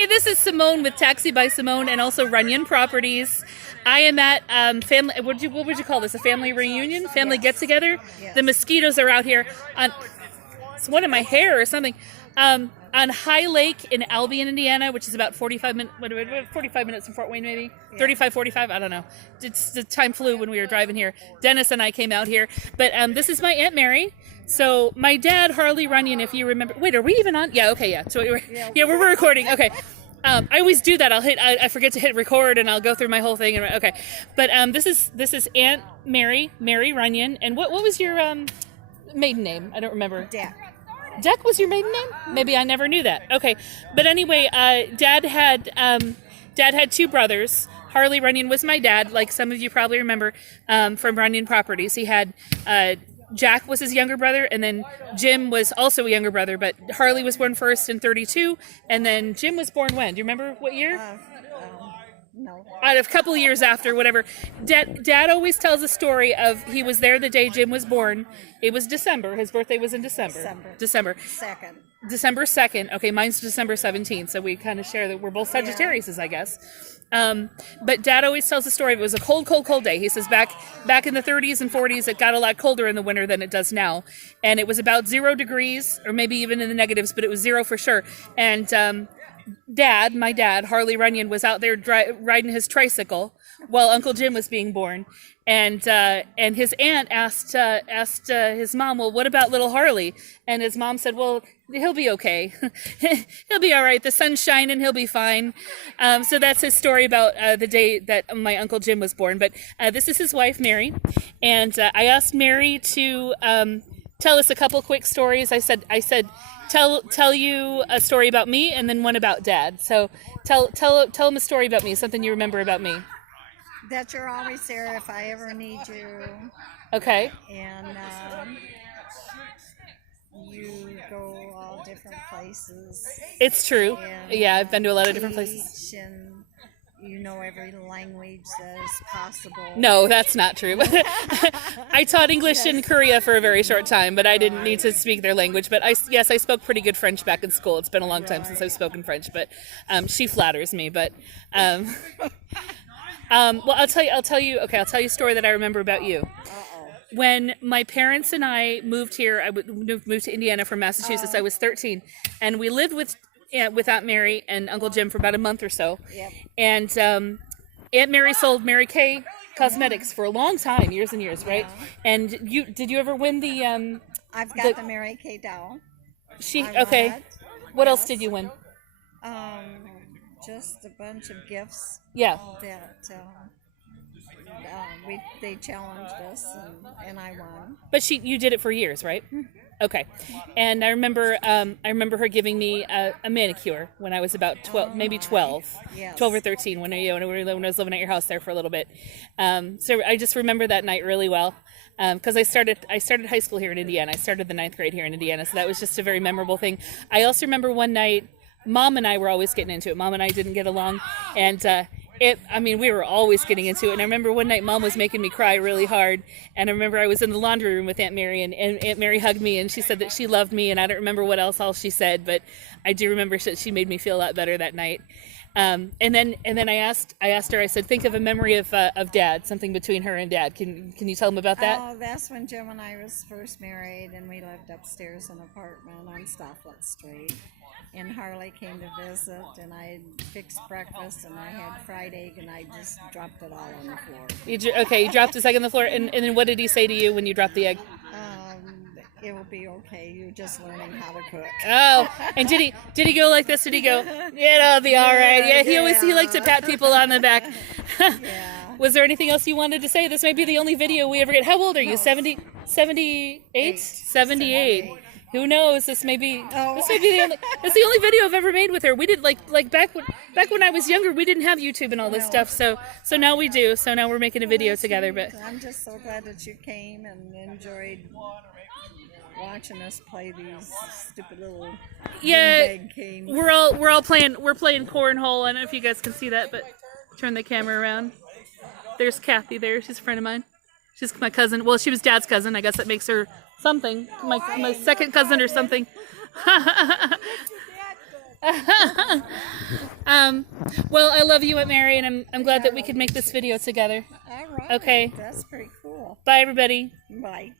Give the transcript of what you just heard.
Hey, this is Simone with Taxi by Simone and also Runyan Properties. I am at family. What would you call this? A family reunion? Family get together? Yes. The mosquitoes are out here on. It's one in my hair or something. On High Lake in Albion, Indiana, which is about 45 minutes. 45 minutes from Fort Wayne, maybe 35, 45. I don't know. The time flew when we were driving here. Dennis and I came out here, but this is my Aunt Mary. So my dad, Harley Runyan, if you remember. Wait, are we even on? Yeah. Okay. Yeah. So we're recording. Okay. I always do that. I forget to hit record, and I'll go through my whole thing. And okay, but this is Aunt Mary Runyan. And what was your maiden name? I don't remember. Deck was your maiden name? Maybe I never knew that. Okay, but anyway, Dad had two brothers. Harley Runyan was my dad, like some of you probably remember from Runyan Properties. He had Jack was his younger brother, and then Jim was also a younger brother. But Harley was born first in '32, and then Jim was born when? Do you remember what year? No. Out of a couple of years after, whatever. Dad always tells a story of he was there the day Jim was born. It was December. His birthday was in December. December 2nd. December 2nd. Okay, mine's December 17th, so we kind of share that we're both Sagittariuses, I guess. But Dad always tells the story. It was a cold day. He says back in the 30s and 40s, it got a lot colder in the winter than it does now. And it was about 0 degrees, or maybe even in the negatives, but it was 0 for sure. And my dad, Harley Runyan, was out there riding his tricycle while Uncle Jim was being born, and his aunt asked his mom, well, what about little Harley? And his mom said, well, he'll be okay. He'll be all right. The sun's shining. He'll be fine. So that's his story about the day that my Uncle Jim was born. But this is his wife, Mary, and I asked Mary to tell us a couple quick stories. I said. Tell you a story about me and then one about Dad. So tell him a story about me, something you remember about me. That you're always there if I ever need you. Okay. And you go all different places. It's true. And, yeah, I've been to a lot of different places. And you know every language that is possible. No, that's not true. I taught English in Korea for a very short time, but I didn't need to speak their language. But I spoke pretty good French back in school. It's been a long time since I've spoken French, but she flatters me. But well, I'll tell you a story that I remember about you. When my parents and I moved here, I moved to Indiana from Massachusetts. I was 13, and we lived with Aunt Mary and Uncle Jim for about a month or so. Yep. And Aunt Mary sold Mary Kay Cosmetics for a long time, years and years, right? Yeah. And did you ever win the? I've got the Mary Kay doll. Okay. What else did you win? Just a bunch of gifts. Yeah. That they challenged us, and I won. But you did it for years, right? Okay. And I remember her giving me a manicure when I was about 12, maybe 12, Yes. 12 or 13 when I was living at your house there for a little bit. So I just remember that night really well. Because I started high school here in Indiana. I started the 9th grade here in Indiana, so that was just a very memorable thing. I also remember one night, Mom and I were always getting into it. Mom and I didn't get along, and we were always getting into it. And I remember one night Mom was making me cry really hard. And I remember I was in the laundry room with Aunt Mary, and Aunt Mary hugged me, and she said that she loved me. And I don't remember what else all she said, but I do remember that she made me feel a lot better that night. And then I asked her, I said, think of a memory of Dad, something between her and Dad. Can you tell them about that? Oh, that's when Jim and I was first married, and we lived upstairs in an apartment on Stofflet Street. And Harley came to visit, and I fixed breakfast, and I had fried egg, and I just dropped it all on the floor. You dropped his egg on the floor, and then what did he say to you when you dropped the egg? It will be okay. You're just learning how to cook. Oh, and did he go like this? Did he go, it'll be all right? Yeah, he liked to pat people on the back. Yeah. Was there anything else you wanted to say? This may be the only video we ever get. How old are you? 78? 78. Who knows? This may be the only video I've ever made with her. We did like back when I was younger, we didn't have YouTube and all this stuff. So now we do. So now we're making a video together. But I'm just so glad that you came and enjoyed watching us play these stupid little games. We're playing cornhole. I don't know if you guys can see that, but turn the camera around. There's Kathy there. She's a friend of mine. She's my cousin. Well, she was Dad's cousin. I guess that makes her something. My second cousin or something. Well, I love you, Aunt Mary, and I'm glad that we could make this video together. All right. Okay. That's pretty cool. Bye, everybody. Bye.